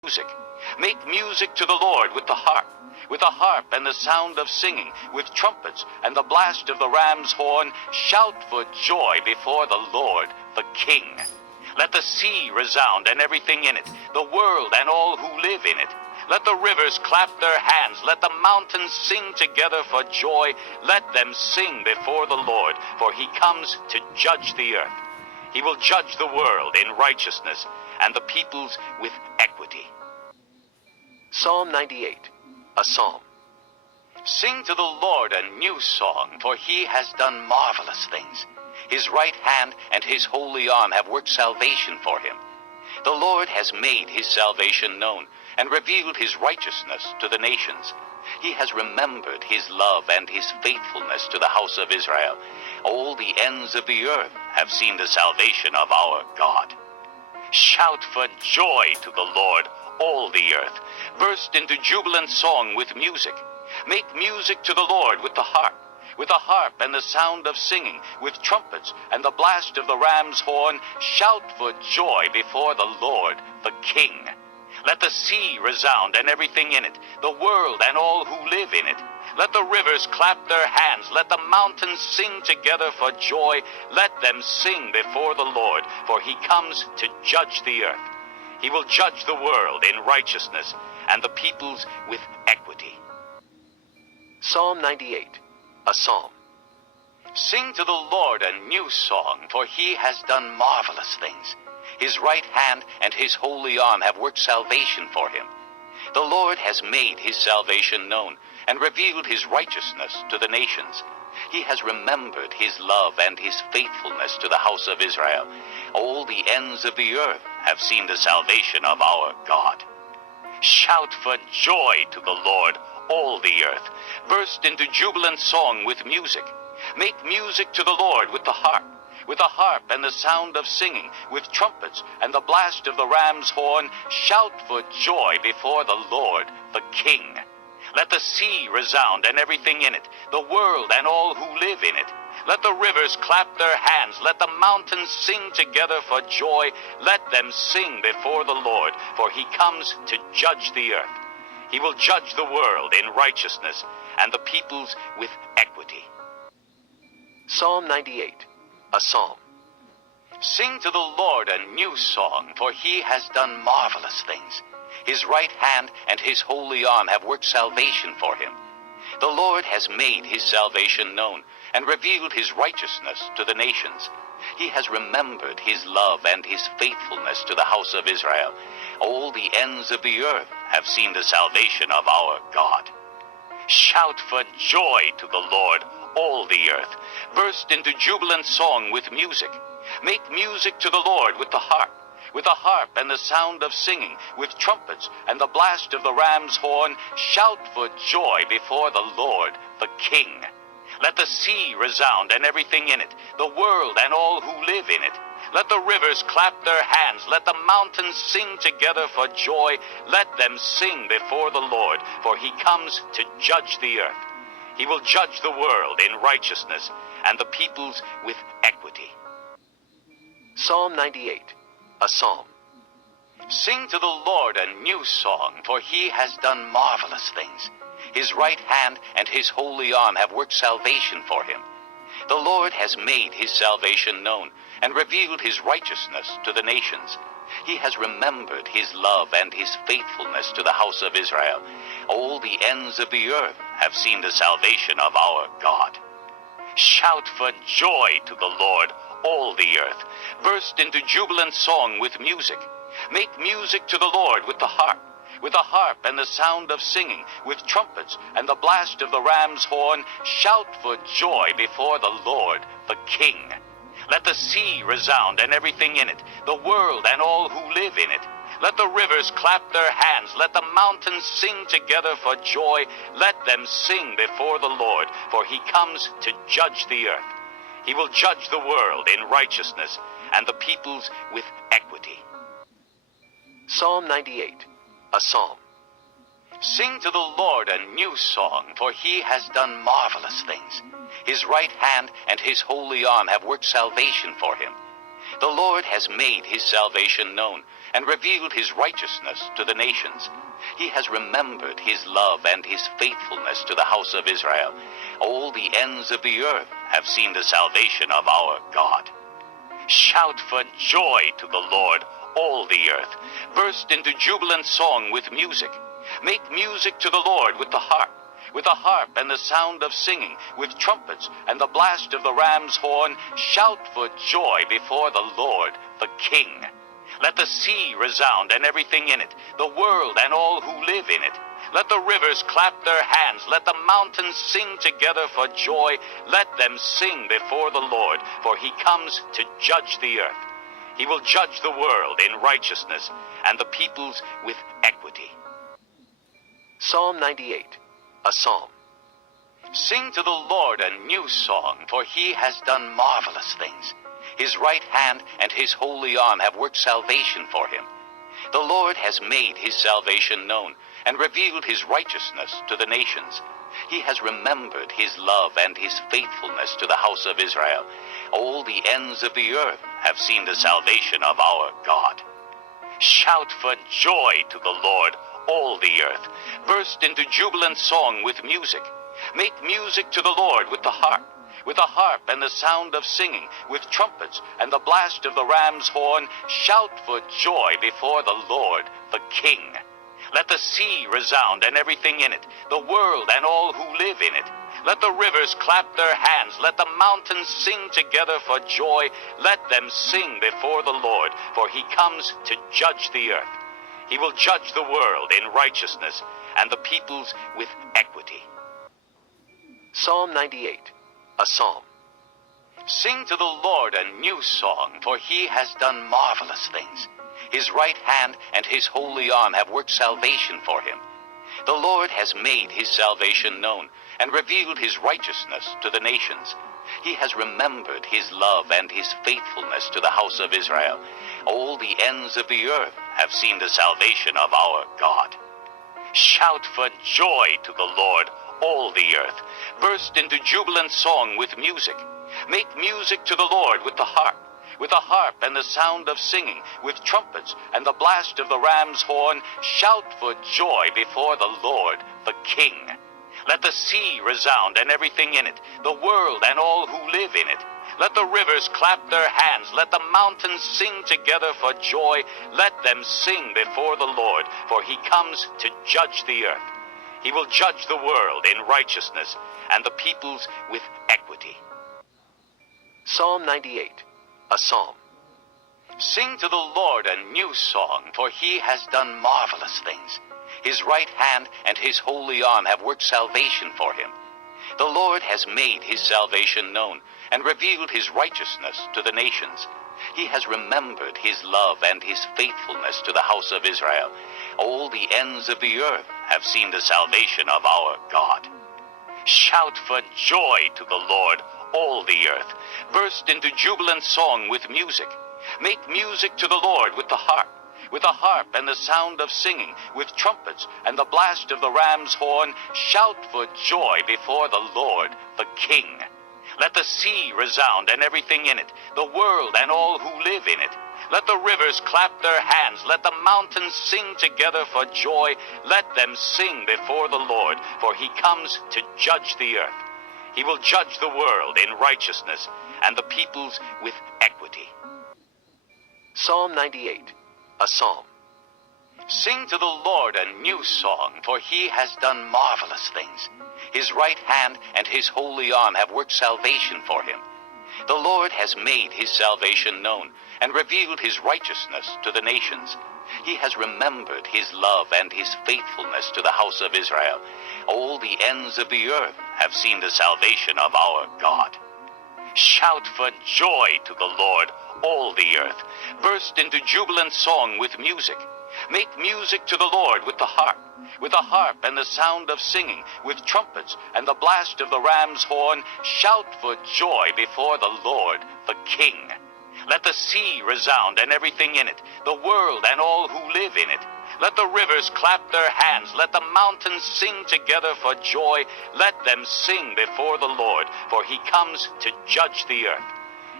music. Make music to the Lord with the harp and the sound of singing, with trumpets and the blast of the ram's horn. Shout for joy before the Lord, the King. Let the sea resound and everything in it, the world and all who live in it. Let the rivers clap their hands, let the mountains sing together for joy. Let them sing before the Lord, for he comes to judge the earth. He will judge the world in righteousness, and the peoples with equity. Psalm 98, a psalm. Sing to the Lord a new song, for he has done marvelous things. His right hand and his holy arm have worked salvation for him. The Lord has made his salvation known, and revealed his righteousness to the nations. He has remembered his love and his faithfulness to the house of Israel. All the ends of the earth have seen the salvation of our God. Shout for joy to the Lord, all the earth. Burst into jubilant song with music. Make music to the Lord with the harp and the sound of singing, with trumpets and the blast of the ram's horn. Shout for joy before the Lord, the King. Let the sea resound and everything in it, the world and all who live in it. Let the rivers clap their hands, let the mountains sing together for joy. Let them sing before the Lord, for he comes to judge the earth. He will judge the world in righteousness, and the peoples with equity. Psalm 98, a psalm. Sing to the Lord a new song, for he has done marvelous things. His right hand and his holy arm have worked salvation for him. The Lord has made his salvation known, and revealed his righteousness to the nations. He has remembered his love and his faithfulness to the house of Israel. All the ends of the earth have seen the salvation of our God. Shout for joy to the Lord, all the earth. Burst into jubilant song with music. Make music to the Lord with the harp and the sound of singing, with trumpets and the blast of the ram's horn. Shout for joy before the Lord, the King. Let the sea resound and everything in it, the world and all who live in it. Let the rivers clap their hands, let the mountains sing together for joy. Let them sing before the Lord, for he comes to judge the earth. He will judge the world in righteousness, and the peoples with equity. Psalm 98, a psalm. Sing to the Lord a new song, for he has done marvelous things. His right hand and his holy arm have worked salvation for him. The Lord has made his salvation known, and revealed his righteousness to the nations. He has remembered his love and his faithfulness to the house of Israel. All the ends of the earth have seen the salvation of our God. Shout for joy to the Lord, all the earth. Burst into jubilant song with music. Make music to the Lord with the harp and the sound of singing, with trumpets and the blast of the ram's horn. Shout for joy before the Lord, the King. Let the sea resound and everything in it, the world and all who live in it. Let the rivers clap their hands, let the mountains sing together for joy. Let them sing before the Lord, for he comes to judge the earth. He will judge the world in righteousness, and the peoples with equity. Psalm 98, a psalm. Sing to the Lord a new song, for he has done marvelous things. His right hand and his holy arm have worked salvation for him. The Lord has made his salvation known, and revealed his righteousness to the nations. He has remembered his love and his faithfulness to the house of Israel. All the ends of the earth have seen the salvation of our God. Shout for joy to the Lord, all the earth. Burst into jubilant song with music. Make music to the Lord with the harp and the sound of singing, with trumpets and the blast of the ram's horn. Shout for joy before the Lord, the King. Let the sea resound and everything in it, the world and all who live in it. Let the rivers clap their hands, let the mountains sing together for joy. Let them sing before the Lord, for he comes to judge the earth. He will judge the world in righteousness, and the peoples with equity. Psalm 98, a psalm. Sing to the Lord a new song, for he has done marvelous things. His right hand and his holy arm have worked salvation for him. The Lord has made his salvation known and revealed his righteousness to the nations. He has remembered his love and his faithfulness to the house of Israel. All the ends of the earth have seen the salvation of our God. Shout for joy to the Lord, all the earth. Burst into jubilant song with music. Make music to the Lord with the harp and the sound of singing, with trumpets and the blast of the ram's horn. Shout for joy before the Lord, the King. Let the sea resound and everything in it, the world and all who live in it. Let the rivers clap their hands. Let the mountains sing together for joy. Let them sing before the Lord, for he comes to judge the earth. He will judge the world in righteousness and the peoples with equity. Psalm 98, a psalm. Sing to the Lord a new song, for he has done marvelous things. His right hand and his holy arm have worked salvation for him. The Lord has made his salvation known and revealed his righteousness to the nations. He has remembered his love and his faithfulness to the house of Israel. All the ends of the earth have seen the salvation of our God. Shout for joy to the Lord, all the earth. Burst into jubilant song with music. Make music to the Lord with the harp and the sound of singing, with trumpets and the blast of the ram's horn. Shout for joy before the Lord, the King. Let the sea resound and everything in it, the world and all who live in it. Let the rivers clap their hands. Let the mountains sing together for joy. Let them sing before the Lord, for he comes to judge the earth. He will judge the world in righteousness and the peoples with equity. Psalm 98, a psalm. Sing to the Lord a new song, for he has done marvelous things. His right hand and his holy arm have worked salvation for him. The Lord has made his salvation known and revealed his righteousness to the nations. He has remembered his love and his faithfulness to the house of Israel. All the ends of the earth have seen the salvation of our God. Shout for joy to the Lord, all the earth. Burst into jubilant song with music. Make music to the Lord with the harp and the sound of singing, with trumpets and the blast of the ram's horn. Shout for joy before the Lord, the King. Let the sea resound and everything in it, the world and all who live in it. Let the rivers clap their hands. Let the mountains sing together for joy. Let them sing before the Lord, for he comes to judge the earth. He will judge the world in righteousness and the peoples with equity. Psalm 98, a psalm. Sing to the Lord a new song, for he has done marvelous things. His right hand and his holy arm have worked salvation for him. The Lord has made his salvation known and revealed his righteousness to the nations. He has remembered his love and his faithfulness to the house of Israel. All the ends of the earth have seen the salvation of our God. Shout for joy to the Lord, all the earth. Burst into jubilant song with music. Make music to the Lord with the harp and the sound of singing, with trumpets and the blast of the ram's horn. Shout for joy before the Lord, the King. Let the sea resound and everything in it, the world and all who live in it. Let the rivers clap their hands. Let the mountains sing together for joy. Let them sing before the Lord, for he comes to judge the earth. He will judge the world in righteousness and the peoples with equity. Psalm 98, a psalm. Sing to the Lord a new song, for he has done marvelous things. His right hand and his holy arm have worked salvation for him. The Lord has made his salvation known and revealed his righteousness to the nations. He has remembered his love and his faithfulness to the house of Israel. All the ends of the earth have seen the salvation of our God. Shout for joy to the Lord, all the earth. Burst into jubilant song with music. Make music to the Lord with the harp and the sound of singing, with trumpets and the blast of the ram's horn. Shout for joy before the Lord, the King. Let the sea resound and everything in it, the world and all who live in it. Let the rivers clap their hands. Let the mountains sing together for joy. Let them sing before the Lord, for he comes to judge the earth.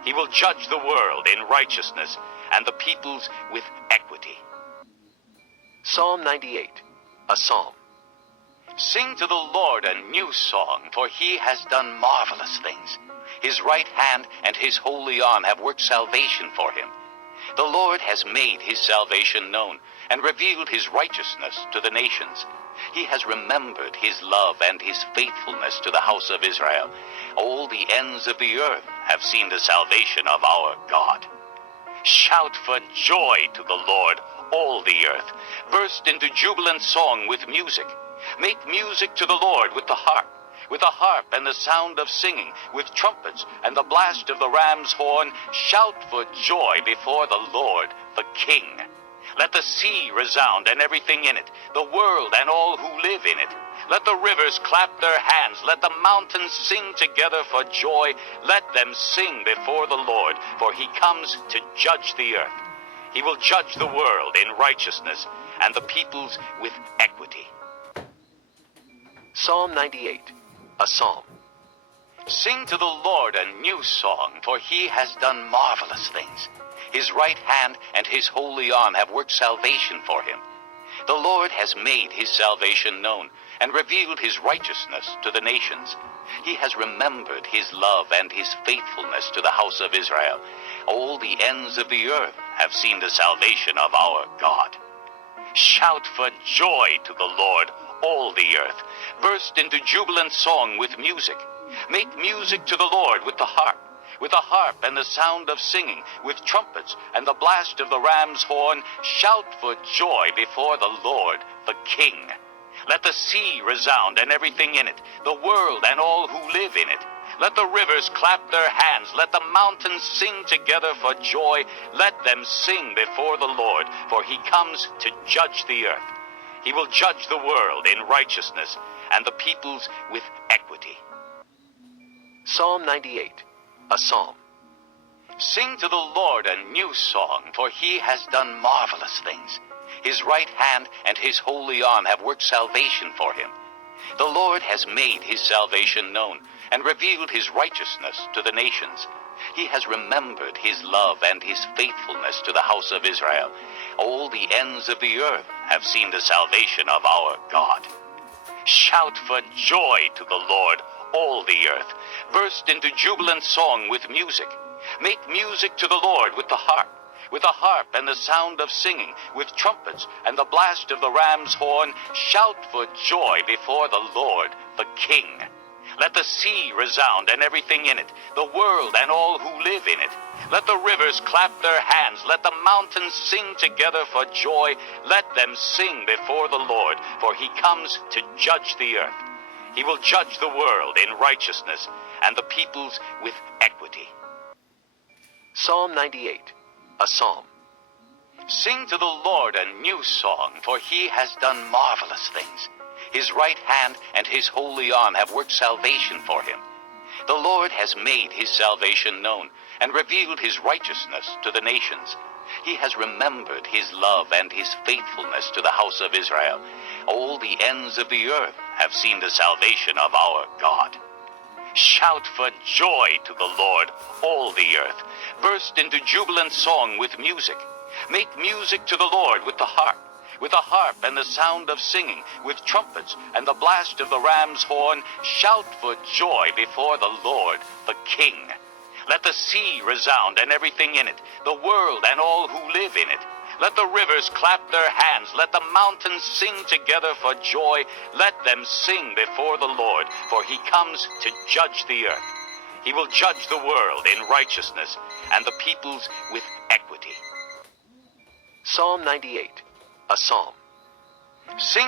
He will judge the world in righteousness and the peoples with equity. Psalm 98, a psalm. Sing to the Lord a new song, for he has done marvelous things. His right hand and his holy arm have worked salvation for him. The Lord has made his salvation known and revealed his righteousness to the nations. He has remembered his love and his faithfulness to the house of Israel. All the ends of the earth have seen the salvation of our God. Shout for joy to the Lord, all the earth. Burst into jubilant song with music. Make music to the Lord with the harp and the sound of singing, with trumpets and the blast of the ram's horn. Shout for joy before the Lord, the King. Let the sea resound and everything in it, the world and all who live in it. Let the rivers clap their hands. Let the mountains sing together for joy. Let them sing before the Lord, for he comes to judge the earth. He will judge the world in righteousness and the peoples with equity. Psalm 98, a psalm. Sing to the Lord a new song, for he has done marvelous things. His right hand and his holy arm have worked salvation for him. The Lord has made his salvation known and revealed his righteousness to the nations. He has remembered his love and his faithfulness to the house of Israel. All the ends of the earth have seen the salvation of our God. Shout for joy to the Lord, all the earth. Burst into jubilant song with music. Make music to the Lord with the harp and the sound of singing, with trumpets and the blast of the ram's horn. Shout for joy before the Lord, the King. Let the sea resound and everything in it, the world and all who live in it. Let the rivers clap their hands. Let the mountains sing together for joy. Let them sing before the Lord, for he comes to judge the earth. He will judge the world in righteousness and the peoples with equity. Psalm 98, a psalm. Sing to the Lord a new song, for he has done marvelous things. His right hand and his holy arm have worked salvation for him. The Lord has made his salvation known and revealed his righteousness to the nations. He has remembered his love and his faithfulness to the house of Israel. All the ends of the earth have seen the salvation of our God. Shout for joy to the Lord, all the earth. Burst into jubilant song with music. Make music to the Lord with the harp and the sound of singing, with trumpets and the blast of the ram's horn. Shout for joy before the Lord, the King. Let the sea resound and everything in it, the world and all who live in it. Let the rivers clap their hands. Let the mountains sing together for joy. Let them sing before the Lord, for he comes to judge the earth. He will judge the world in righteousness and the peoples with equity. Psalm 98, a psalm. Sing to the Lord a new song, for he has done marvelous things. His right hand and his holy arm have worked salvation for him. The Lord has made his salvation known and revealed his righteousness to the nations. He has remembered his love and his faithfulness to the house of Israel. All the ends of the earth have seen the salvation of our God. Shout for joy to the Lord, all the earth. Burst into jubilant song with music. Make music to the Lord with the harp and the sound of singing, with trumpets and the blast of the ram's horn. Shout for joy before the Lord, the King. Let the sea resound and everything in it, the world and all who live in it. Let the rivers clap their hands. Let the mountains sing together for joy. Let them sing before the Lord, for he comes to judge the earth. He will judge the world in righteousness and the peoples with equity. Psalm 98, a psalm. Sing